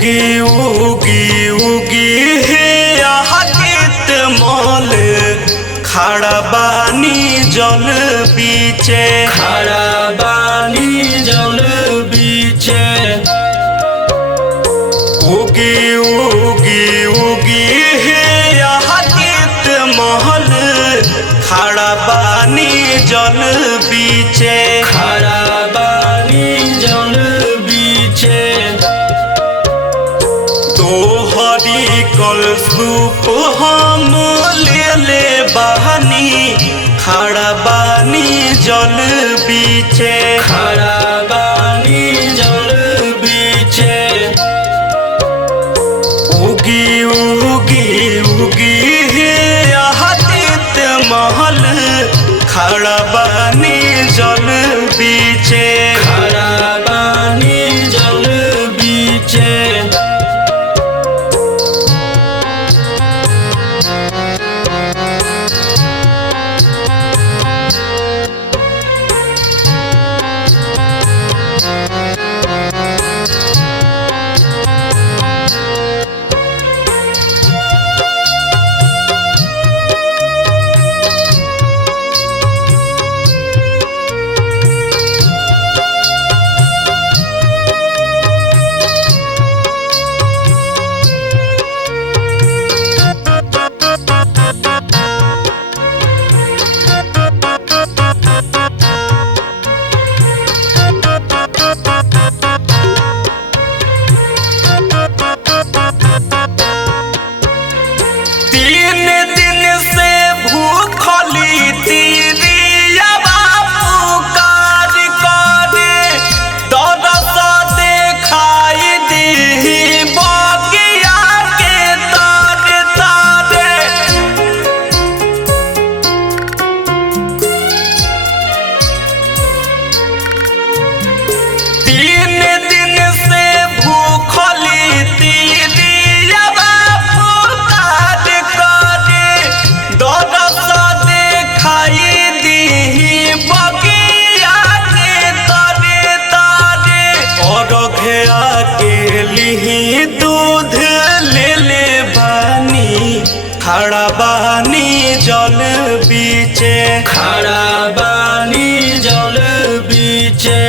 उगी उगी उगी हे आदित मल खड़ा बानी जल बीचे खड़ा बानी जल बीचे। उगी उगी उगी हे आदित महल खड़ा बानी जल बीचे खड़ा बानी जल बीचे। तोहरी कलसूप हम ले बहनी खड़ा बानी जल बीचे खड़ा बानी जल बीचे। उगी उगी उगी हे आदित महल खड़ा बानी जल बीचे खड़ा बानी जल बीचे। दूध ले ले बानी खड़ा बानी जल बीचे खड़ा बानी जल बीचे।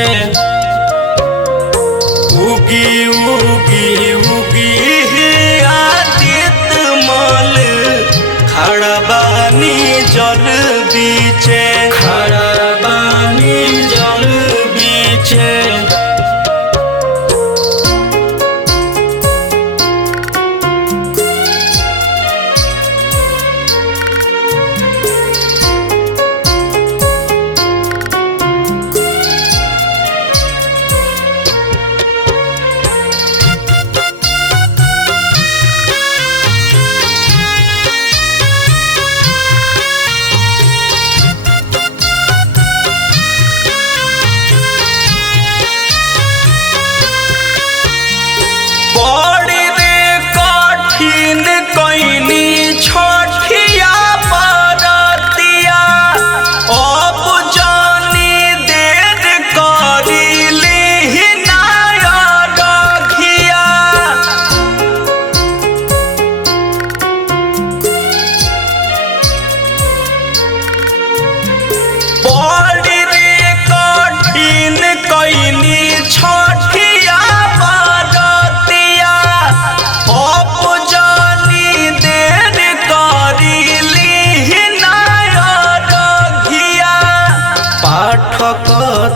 उगी उगी उगी हे आदित मल खड़ा बानी जल बीचे खड़ा बानी जल बीचे।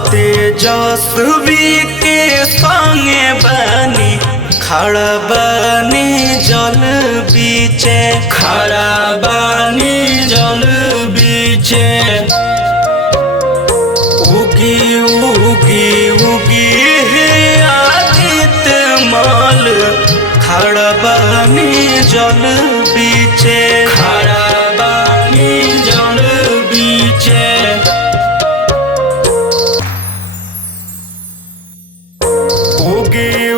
तेजस्वी के संगे बनी खड़ा बानी जल बीचे खड़ा बानी जल बीचे। उगी उगी उगी हे आदित मल खड़ा बानी जल बीचे खड़ा बानी जल बीचे। उगी